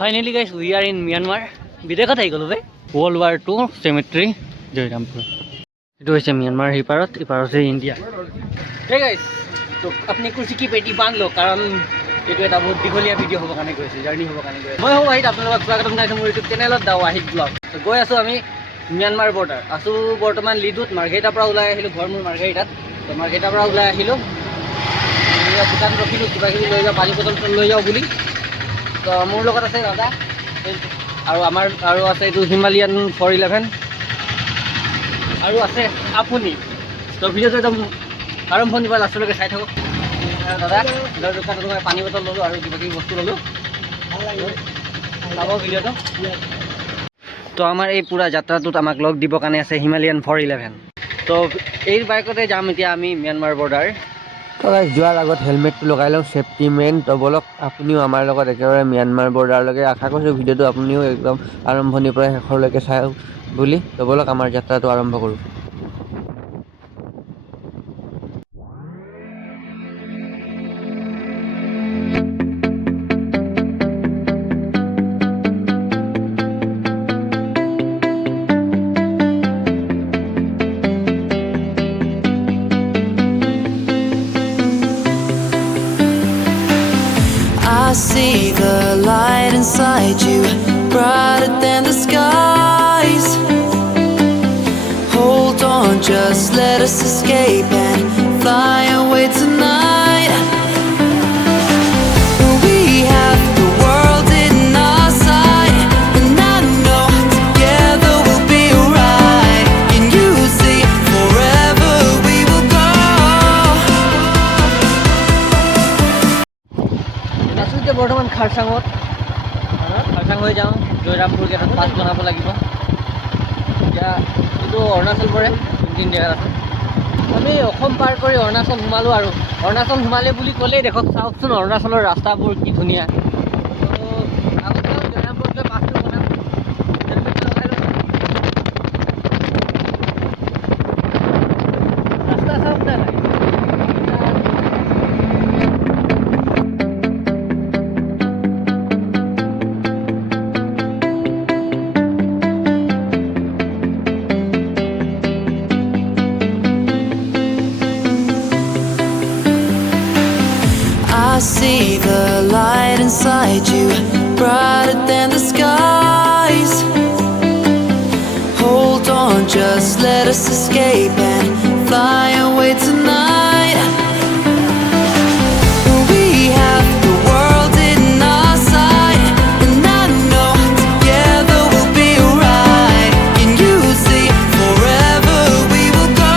Finally guys, we are in Myanmar. বিদেশত আহি গ'লো বে World War II cemetery Jayrampur. এইটো হৈছে म्यांमार সিপাৰত, ইপাৰত হৈছে ইণ্ডিয়া। হে গাইছ, তো আপুনি কুৰ্চি কি পেটি বান্ধ লো কাৰণ এইটো এটা বহুত দীঘলীয়া ভিডিঅ' হ'ব কাৰণে গৈছে, জাৰ্নি হ'ব কাৰণে গৈছে। মই ৱাহিদ, আপোনালোকক স্বাগতম জনাইছোঁ মোৰ ইউটিউব চেনেলত দা ৱাহিদ ব্লগ। গৈ আছোঁ আমি म्यांमार বৰ্ডাৰ। আছোঁ বৰ্তমান লিডুত, মাৰ্ঘেৰিটাৰ পৰা ওলাই আহিলোঁ। ঘৰ মোৰ মাৰ্ঘেৰিটাত, তো মাৰ্ঘেৰিটাৰ পৰা ওলাই আহিলোঁ। দোকান ৰখিলোঁ কিবা কিবি লৈ যাওঁ, পানী বটল লৈ যাওঁ বুলি। তো মোৰ লগত আছে দাদা আৰু আমাৰ আৰু আছে এইটো হিমালয়ান 411 আৰু আছে আপুনি। তো ভিডিঅ'টো একদম আৰম্ভণিৰ পৰা লাষ্টলৈকে চাই থাকক। দাদা দোকানত মই পানী বটল ল'লোঁ আৰু কিবা কিবি বস্তু ল'লোঁ, চাব ভিডিঅ'টো। তো আমাৰ এই পুৰা যাত্ৰাটোত আমাক লগ দিবৰ কাৰণে আছে হিমালয়ান 411। তো এই বাইকতে যাম এতিয়া আমি म्यांमार বৰ্ডাৰ। তো গাইজ যোৱাৰ আগত হেলমেটটো লগাই লওঁ, চেফটি মেইন। তো বলক আপুনিও আমাৰ লগত একেবাৰে म्यांमार বৰ্ডাৰলৈকে। আশা কৰিছোঁ ভিডিঅ'টো আপুনিও একদম আৰম্ভণিৰ পৰা শেষৰলৈকে চাওক বুলি। তো বলক আমাৰ যাত্ৰাটো আৰম্ভ কৰোঁ। I see the light inside you, brighter than the skies. Hold on, just let us escape and fly away tonight. We have the world in our sight, and I know together we'll be alright. Can you see forever we will go? আছোঁ এতিয়া বৰ্তমান খাৰচাঙত। খাৰচাং হৈ যাওঁ, জয়ৰামপুৰ গেটত পাছ বনাব লাগিব। এতিয়া এইটো অৰুণাচল পৰে, তিনিদিন জেগাত আছে। আমি অসম পাৰ কৰি অৰুণাচল সোমালোঁ আৰু অৰুণাচল সোমালে বুলি ক'লেই দেখক চাওকচোন অৰুণাচলৰ ৰাস্তাবোৰ কি ধুনীয়া। তো আগত যাওঁ, জয়ৰামপুৰত গৈ পাছটো বনাম। হেলমেটটো লগাই লওঁ। ৰাস্তা চাওক নাই নাই। I see the light inside you, brighter than the skies. Hold on, just let us escape and fly away tonight. We have the world in our sight, and I know together we'll be alright. Can you see forever we will go?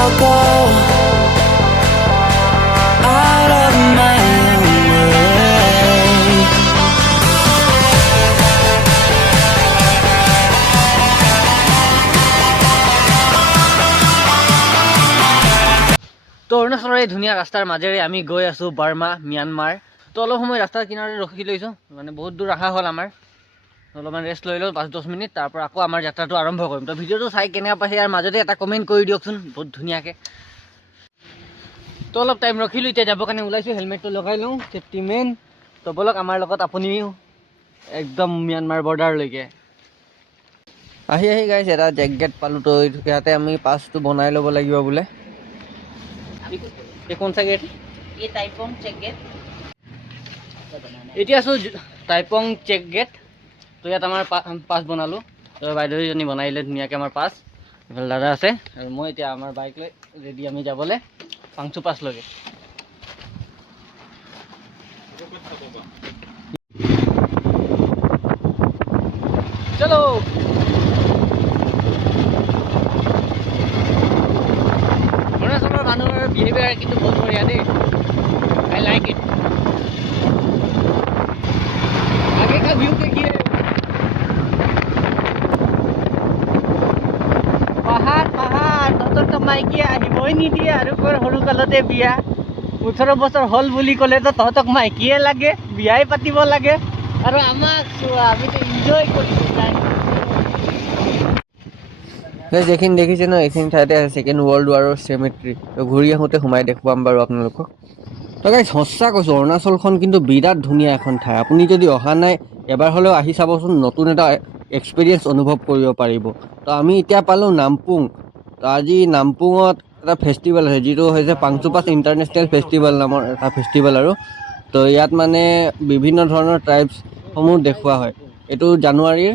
I'll go out of my own way. তো অৰুণাচলৰ এই ধুনীয়া ৰাস্তাৰ মাজেৰে আমি গৈ আছোঁ Verma Myanmar. তো অলপ সময় ৰাস্তাৰ কিনাৰতে ৰখি লৈছোঁ, মানে বহুত দূৰ ৰখা হ'ল আমাৰ। অলপমান ৰেষ্ট লৈ লওঁ 5-10 মিনিট, তাৰ পৰা আকৌ আমাৰ যাত্ৰাটো আৰম্ভ কৰিম। তো ভিডিঅ'টো চাই কেনেকুৱা পাইছে ইয়াৰ মাজতে এটা কমেণ্ট কৰি দিয়কচোন বহুত ধুনীয়াকৈ। তো অলপ টাইম ৰখিলোঁ, এতিয়া যাবৰ কাৰণে ওলাইছোঁ। হেলমেটটো লগাই লওঁ, ছেফটি মেইন। তো ব'লক আমাৰ লগত আপুনিও একদম ম্যানমাৰ বৰ্ডাৰলৈকে। আহি গাইছ এটা জেকেট পালোঁ। তো ইয়াতে আমি পাছটো বনাই ল'ব লাগিব বোলে। ये कौन सा गेट है? ये टाइपोंग चेक गेट এতিয়া আছোঁ টাইপং চেক গেট। তো ইয়াত আমাৰ পাছ বনালোঁ। তো বাইদেউজনী বনাই দিলে ধুনীয়াকৈ আমাৰ পাছ। এইফালে দাদা আছে আৰু মই এতিয়া আমাৰ বাইক লৈ ৰেডি আমি যাবলৈ পাংচু পাছলৈকে। চলো। অৰুণাচলৰ মানুহৰ বিহেভিয়াৰ কিন্তু বহুত বঢ়িয়া দেই। আই লাইক ইট। आगे का व्यू देखिए, পাহাৰ পাহাৰ। তহঁতৰ তো মাইকীয়ে আহিবই নিদিয়ে আৰু সৰু কালতে বিয়া। 18 বছৰ হ'ল বুলি ক'লেতো তহঁতক মাইকীয়ে লাগে, বিয়াই পাতিব লাগে। আৰু আমাক চোৱা, আমিতো এনজয় কৰিছোঁ টাইম। এইখিনি দেখিছে ন, এইখিনি ঠাইতে আছে ছেকেণ্ড ৱৰ্ল্ড ৱাৰৰ চেমেট্ৰি। তো ঘূৰি আহোঁতে সোমাই দেখুৱাম বাৰু আপোনালোকক। তো গাইছ সঁচা কৈছোঁ, অৰুণাচলখন কিন্তু বিৰাট ধুনীয়া এখন ঠাই। আপুনি যদি অহা নাই এবাৰ হ'লেও আহি চাবচোন, নতুন এটা এক্সপিৰিয়েঞ্চ অনুভৱ কৰিব পাৰিব। তো আমি এতিয়া পালোঁ নামপুং। তো আজি নামপুঙত এটা ফেষ্টিভেল আছে, যিটো হৈছে পাংচুপাছ ইণ্টাৰনেশ্যনেল ফেষ্টিভেল নামৰ এটা ফেষ্টিভেল আৰু। তো ইয়াত মানে বিভিন্ন ধৰণৰ ট্ৰাইবছসমূহ দেখুওৱা হয়। এইটো জানুৱাৰীৰ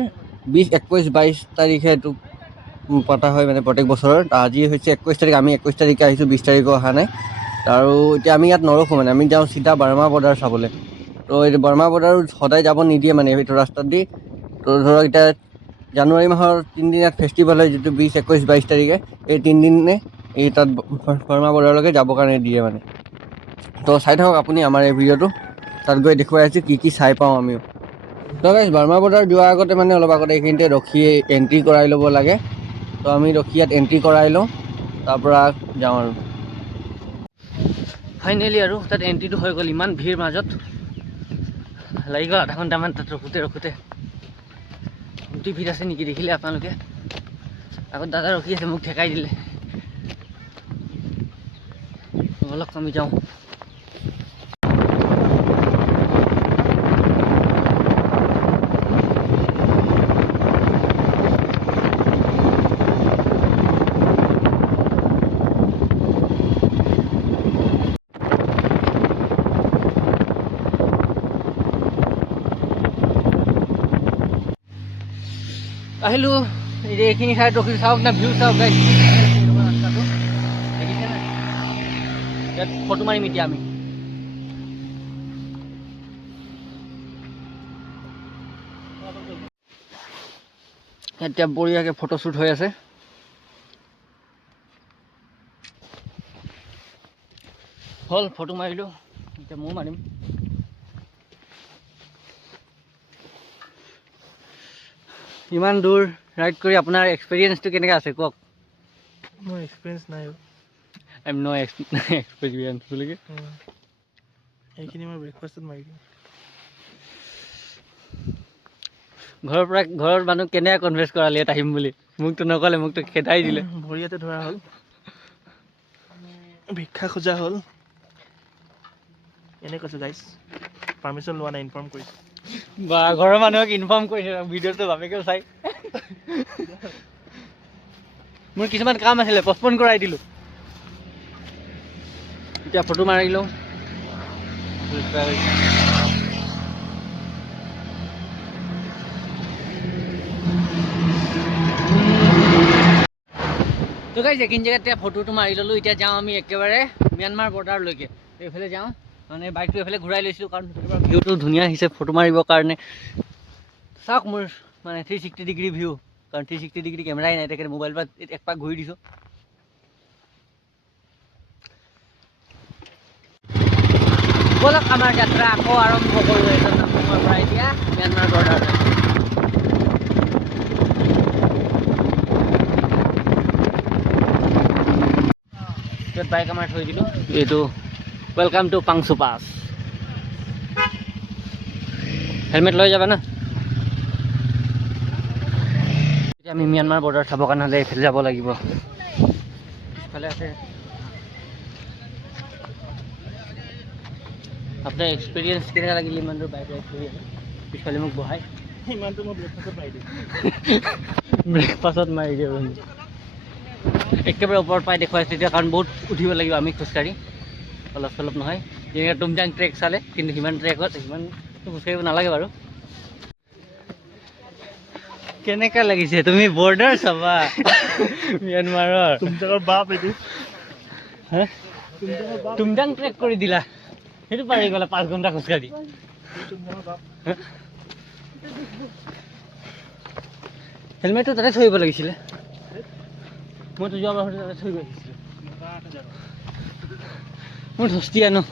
20, 21, 22 তাৰিখে এইটো পতা হয় মানে প্ৰত্যেক বছৰৰ। আজি হৈছে 21 তাৰিখ, আমি 21 তাৰিখে আহিছোঁ, 20 তাৰিখে অহা নাই। আৰু এতিয়া আমি ইয়াত নৰখোঁ, মানে আমি যাওঁ চিধা বাৰ্মা বৰ্ডাৰ চাবলৈ। তো এইটো বাৰ্মা বৰ্ডাৰ সদায় যাব নিদিয়ে মানে এইটো ৰাস্তাত দি। তো ধৰক এতিয়া জানুৱাৰী মাহৰ 3 দিন ইয়াত ফেষ্টিভেল হয়, যিটো 20, 21, 22 তাৰিখে। এই 3 দিনে এই তাত বাৰ্মা বৰ্ডাৰলৈকে যাবৰ কাৰণে দিয়ে মানে। তো চাই থাকক আপুনি আমাৰ এই ভিডিঅ'টো, তাত গৈ দেখুৱাই আছোঁ কি চাই পাওঁ আমিও। তো গাইছ বাৰ্মা বৰ্ডাৰ যোৱাৰ আগতে মানে অলপ আগতে এইখিনিতে ৰখি এণ্ট্ৰি কৰাই ল'ব লাগে। তো আমি ৰখি ইয়াত এণ্ট্ৰি কৰাই লওঁ, তাৰ পৰা যাওঁ আৰু। ফাইনেলি আৰু তাত এণ্ট্ৰিটো হৈ গ'ল। ইমান ভিৰ মাজত লাগি গ'ল আধা ঘণ্টামান তাত ৰখোতে। অতি ভিৰ আছে নেকি দেখিলে আপোনালোকে। আগত দাদা ৰখি আছে, মোক ঠেকাই দিলে। অলপ আমি যাওঁ। আহিলোঁ, এইখিনি ঠাইত ৰখি চাওক না, ভিউ চাওক গাইছ। ৰাস্তাটো দেখিছে নাই? ইয়াত ফটো মাৰিম এতিয়া আমি। এতিয়া বঢ়িয়াকৈ ফটোশ্বুট হৈ আছে। হ'ল ফটো মাৰিলোঁ, এতিয়া ময়ো মাৰিম। ইমান দূৰ ৰাইড কৰি আপোনাৰ এক্সপিৰিয়েঞ্চটো কেনেকৈ আছে কওক? মোৰ এক্সপিৰিয়েঞ্চ নাই। আই এম ন' এক্সপিৰিয়েঞ্চ বুলি এইখিনি মই ব্ৰেকফাষ্টত মাৰি দিম। ঘৰৰ মানুহ কেনেকৈ কনভিন্স কৰালে ইয়াত আহিম বুলি? মোকতো নক'লে, মোকতো খেদাই দিলে। ভৰিয়াতে ধৰা হ'ল, ভিক্ষা খোজা হ'ল। এনে কৈছোঁ গাইছ, পাৰ্মিশ্যন লোৱা নাই, ইনফৰ্ম কৰিছোঁ। বা ঘৰৰ মানুহক ইনফৰ্ম কৰিছে, ভিডিঅ'টো বাপেকেও চাই। মোৰ কিছুমান কাম আছিলে, পষ্টপন কৰাই দিলোঁ। এতিয়া ফটো মাৰি লওঁ। তো গাইছ এইখিনি জেগাত ফটোটো মাৰি ল'লোঁ। এতিয়া যাওঁ আমি একেবাৰে ম্যানমাৰ বৰ্ডাৰলৈকে। এইফালে যাওঁ, মানে বাইকটো এইফালে ঘূৰাই লৈছোঁ, কাৰণ ভিউটো ধুনীয়া আহিছে ফটো মাৰিবৰ কাৰণে। চাওক মোৰ মানে 360 ডিগ্ৰী ভিউ, কাৰণ 360 ডিগ্ৰী কেমেৰাই নাই, তেখেতে মোবাইলৰ পৰা একপাক ঘূৰি দিছোঁ। ব'লক আমাৰ যাত্ৰা আকৌ আৰম্ভ কৰোঁ এইটো নামবৰ পৰা এতিয়া ম্যানমাৰ বৰ্ডাৰলৈ। য'ত বাইক আমাৰ থৈ দিলোঁ এইটো ৱেলকাম টু পাংচু পাছ। হেলমেট লৈ যাবা না? এতিয়া আমি ম্যানমাৰ বৰ্ডাৰ চাবৰ কাৰণে হ'লে এইফালে যাব লাগিব। ইফালে আছে আপোনাৰ এক্সপিৰিয়েঞ্চ কেনেকুৱা লাগিল ইমান দূৰ বাইক ৰাইড কৰি? পিছফালে মোক বহাই ইমানটো মই ব্ৰেকফাষ্টত মাৰি দিম। ব্ৰেকফাষ্টত মাৰি দিব একেবাৰে ওপৰত পাই দেখুৱাইছে এতিয়া, কাৰণ বহুত উঠিব লাগিব আমি খোজকাঢ়ি, অলপ চলপ নহয়। যেনেকৈ তুমজাং ট্ৰেক চালে, কিন্তু সিমান ট্ৰেকত সিমান খোজকাঢ়িব নালাগে বাৰু। কেনেকুৱা লাগিছে? তুমি বৰ্ডাৰ চাবা ম্যানমাৰৰ। তুমজাঙৰ বাপ এইটো। হা? তুমজাঙৰ বাপ। তুমজাং ট্ৰেক কৰি দিলা, সেইটো পাৰি গ'লা 5 ঘণ্টা খোজকাঢ়ি। তুমজাঙৰ বাপ। হেলমেটটো তাতে থৈ আহিব লাগিছিলে। মইতো যোৱাবাৰ তাতে থৈ গৈ আহিছিলোঁ। মোৰ ধস্তি আনো।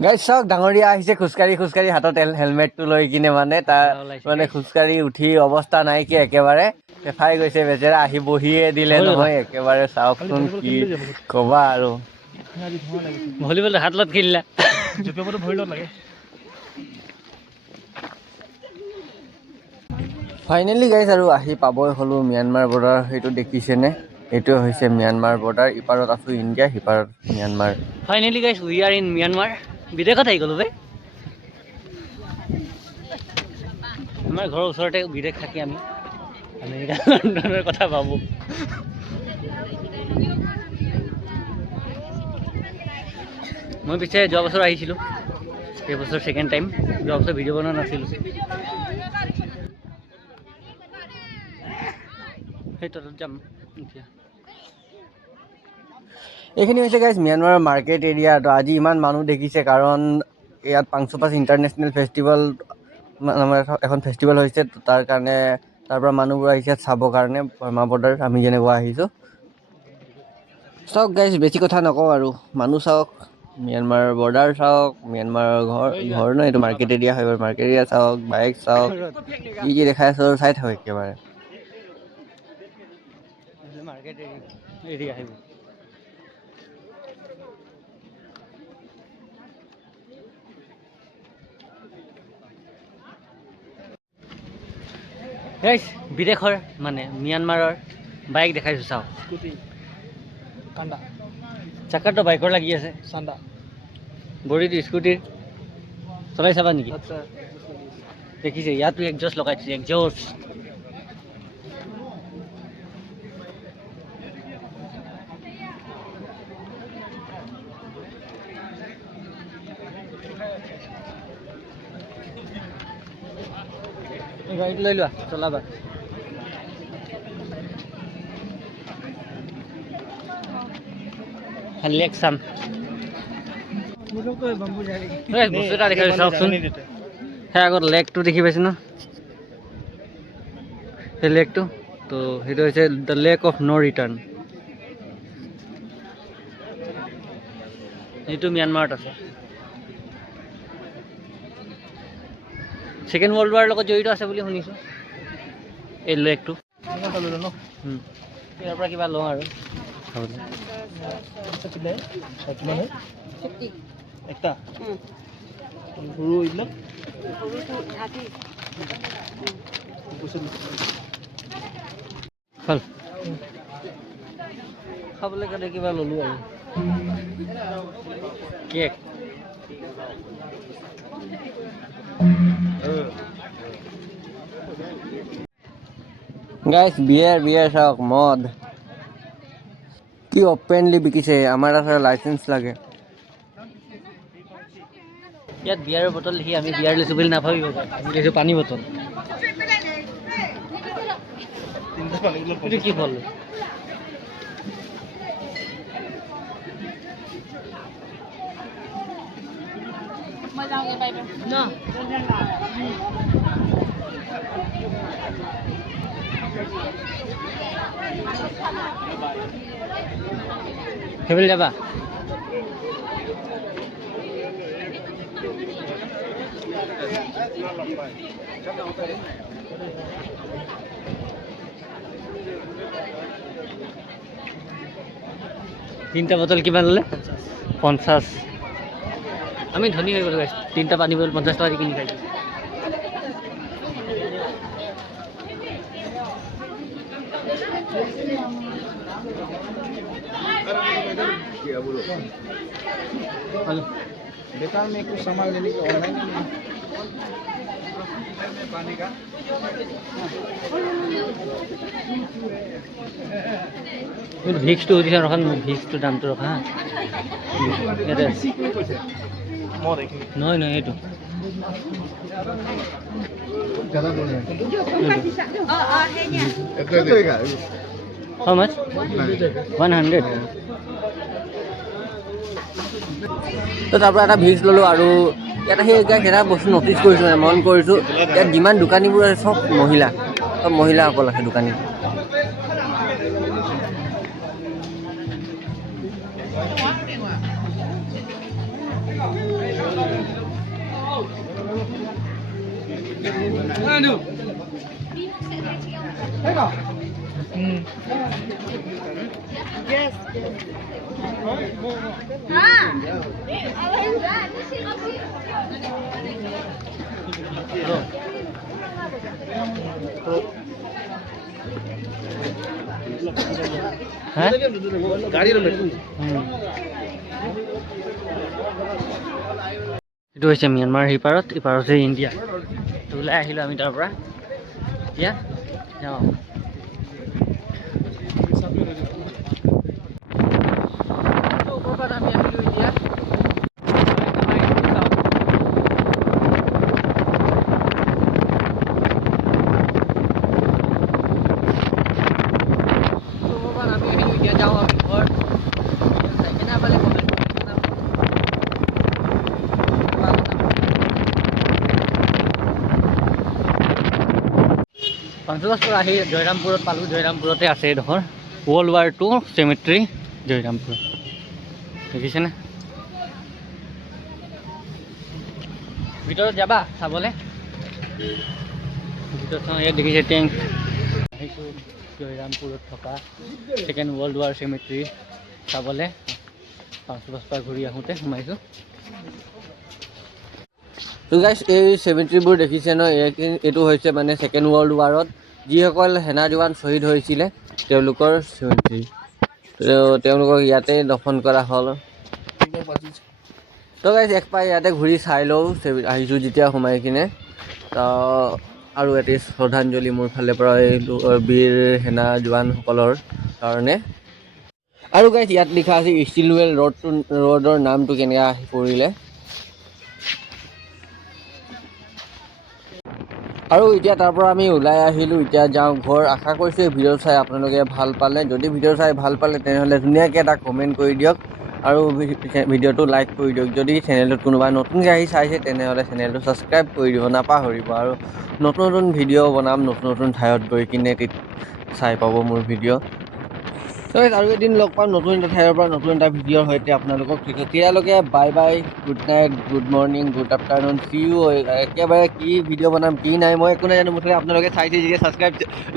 গাইজ চাওক, ডাঙৰীয়া আহিছে খোজকাঢ়ি খোজকাঢ়ি হাতত হেলমেটটো লৈ কিনে, মানে তাৰ মানে খোজকাঢ়ি উঠি অৱস্থা নাইকিয়া একেবাৰে ফেফাই গৈছে বেচেৰা। আহি বহিয়ে দিলে নহয় একেবাৰে। চাওকচোন কি ক'বা আৰু। ভলীবল হাত লগত খেলিলা। জঁপিয়াবতো ভৰি লগত লাগে। ফাইনেলি গাইজ আৰু আহি পাবই হ'লোঁ ম্যানমাৰ বৰ্ডাৰ। সেইটো দেখিছেনে? এইটোৱে হৈছে ম্যানমাৰ বৰ্ডাৰ। ইপাৰত আছোঁ ইণ্ডিয়া, সিপাৰত Myanmar. Finally guys we are in Myanmar. বিদেশত আহি গ'লোঁ বে। আমাৰ ঘৰৰ ওচৰতে বিদেশ থাকি আমি আমেৰিকা লণ্ডনৰ কথা ভাবোঁ। মই পিছে যোৱা বছৰ আহিছিলোঁ, এই বছৰ ছেকেণ্ড টাইম। যোৱা বছৰ ভিডিঅ' বনোৱা নাছিলোঁ। সেই তলত যাম এতিয়া। এইখিনি হৈছে গাইজ ম্যানমাৰৰ মাৰ্কেট এৰিয়া। তো আজি ইমান মানুহ দেখিছে কাৰণ ইয়াত পাংচু পাছ ইণ্টাৰনেশ্যনেল ফেষ্টিভেল নামৰ এখন ফেষ্টিভেল হৈছে। তো তাৰ কাৰণে তাৰ পৰা মানুহবোৰ আহিছে চাবৰ কাৰণে বৰ্মা বৰ্ডাৰ, আমি যেনেকুৱা আহিছোঁ। চাওক গাইজ, বেছি কথা নকওঁ আৰু, মানুহ চাওক, ম্যানমাৰ বৰ্ডাৰ চাওক, ম্যানমাৰৰ ঘৰ নহয়, এইটো মাৰ্কেট এৰিয়া হয় বাৰু। মাৰ্কেট এৰিয়া চাওক, বাইক চাওক, কি কি দেখাই আছোঁ চাই থাকক একেবাৰে। মাৰ্কেট এৰিয়া আহিব। গাইজ বিদেশৰ মানে ম্যানমাৰৰ বাইক দেখাইছোঁ চাওক। স্কুটি কান্দা চাকাটো বাইকৰ লাগি আছে, চান্দা বডিটো স্কুটিৰ। চলাই চাবা নেকি? আচ্ছা দেখিছে ইয়াতো একজষ্ট লগাই দিছে, একজষ্ট। গাড়ীটো লৈ লোৱা, চলাবা। লেক চাম। বস্তু এটা দেখাইছোঁ চাওকচোন। সেই আগত লেকটো দেখি পাইছে ন? সেই লেকটো তো সেইটো হৈছে the lake of no' return. এইটো ম্যানমাৰত আছে। ছেকেণ্ড ৱৰ্ল্ড ৱাৰৰ লগত জড়িত আছে বুলি শুনিছোঁ এই লেকটো। ইয়াৰ পৰা কিবা লওঁ আৰু খাবলৈ। একটা সৰু এইবিলাক ভাল খাবলৈ কাৰণে কিবা ল'লোঁ আৰু কেক। গাইজ বিয়াৰ চাওক, মদ কি অপেনলি বিকিছে। আমাৰ তাত লাইচেঞ্চ লাগে। ইয়াত বিয়াৰৰ বটল দেখি আমি বিয়াৰ লৈছোঁ বুলি নাভাবিব, আমি লৈছোঁ পানী বটল। এইটো কি ফল? সেইফালে যাবা তিনিটা বটল কিমান ল'লে 50 আমি ধনী হৈ গ'লো গাইছ তিনিটা পানী বটল 50 টকা দি কিনি খাইছোঁ दुकान में कुछ सामान लेने के ऑनलाइन पानी का ভিক্সটো সুধিছে ৰখা ভিক্সটো দামটো ৰখা ইয়াতে আছে। নহয় নহয় এইটো ज़्यादा बोल रहे हैं How much? 100 তো তাৰ পৰা এটা ভিক্স ল'লোঁ আৰু ইয়াতে সেই এটা বস্তু ন'টিছ কৰিছোঁ মানে মন কৰিছোঁ ইয়াত যিমান দোকানীবোৰ আছে চব মহিলাসকল আছে দোকানী হা गाड़ी लो এইটো হৈছে ম্যানমাৰ সিপাৰত ইপাৰত হৈছে ইণ্ডিয়া তো ওলাই আহিলোঁ আমি তাৰ পৰা এতিয়া যাওঁ ওপৰত আমি আহিলোঁ এতিয়া যাওঁ আমি ঘৰ কেনে পালে কমেণ্ট কৰি জনাব পঞ্চগছৰ আহি জয়ৰামপুৰত পালোঁ জয়ৰামপুৰতে আছে এইডোখৰ World War II চেমেট্ৰি জয়ৰামপুৰত দেখিছেনে ভিতৰত যাবা চাবলৈ ভিতৰত চাওঁ ইয়াত দেখিছে টেংক আহিছোঁ জয়ৰামপুৰত থকা ছেকেণ্ড ৱৰ্ল্ড ৱাৰ চেমেট্ৰি চাবলৈ 5 বছৰ ঘূৰি আহোঁতে সোমাইছোঁ তো গাইছ এই চেমেট্ৰিবোৰ দেখিছে ন এইটো হৈছে মানে ছেকেণ্ড ৱৰ্ল্ড ৱাৰত যিসকল সেনা জোৱান শ্বহীদ হৈছিলে তেওঁলোকৰ চেমেট্ৰি তেওঁলোকক ইয়াতে দফন কৰা হ'ল তো গাইছ এক পাই ইয়াতে ঘূৰি চাই লওঁ আহিছোঁ যেতিয়া সোমাই কিনে তো আৰু এটি শ্ৰদ্ধাঞ্জলি মোৰ ফালৰ পৰা এই বীৰ সেনা জোৱানসকলৰ কাৰণে আৰু গাইছ ইয়াত লিখা আছে ষ্টিলৱেল ৰোডৰ নামটো কেনেকৈ আহি পৰিলে আৰু এতিয়া তাৰ পৰা আমি ওলাই আহিলোঁ এতিয়া যাওঁ ঘৰ আশা কৰিছোঁ এই ভিডিঅ' চাই আপোনালোকে ভাল পালে যদি ভিডিঅ' চাই ভাল পালে তেনেহ'লে ধুনীয়াকৈ এটা কমেণ্ট কৰি দিয়ক আৰু ভিডিঅ'টো লাইক কৰি দিয়ক যদি চেনেলটোত কোনোবা নতুনকৈ আহি চাইছে তেনেহ'লে চেনেলটো ছাবস্ক্ৰাইব কৰি দিব নাপাহৰিব আৰু নতুন নতুন ভিডিঅ' বনাম নতুন নতুন ঠাইত গৈ কিনে চাই পাব মোৰ ভিডিঅ' আৰু এদিন লগ পাম নতুন এটা ঠাইৰ পৰা নতুন এটা ভিডিঅ'ৰ সৈতে আপোনালোকক তেতিয়ালৈকে bye bye good night good morning good afternoon see you একেবাৰে কি ভিডিঅ' বনাম কি নাই মই একো নাজানো মুঠতে আপোনালোকে চাইছে যেতিয়া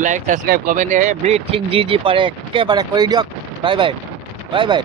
লাইক ছাবস্ক্ৰাইব কমেণ্ট এভৰিথিং যি পাৰে একেবাৰে কৰি দিয়ক বাই বাই বাই বাই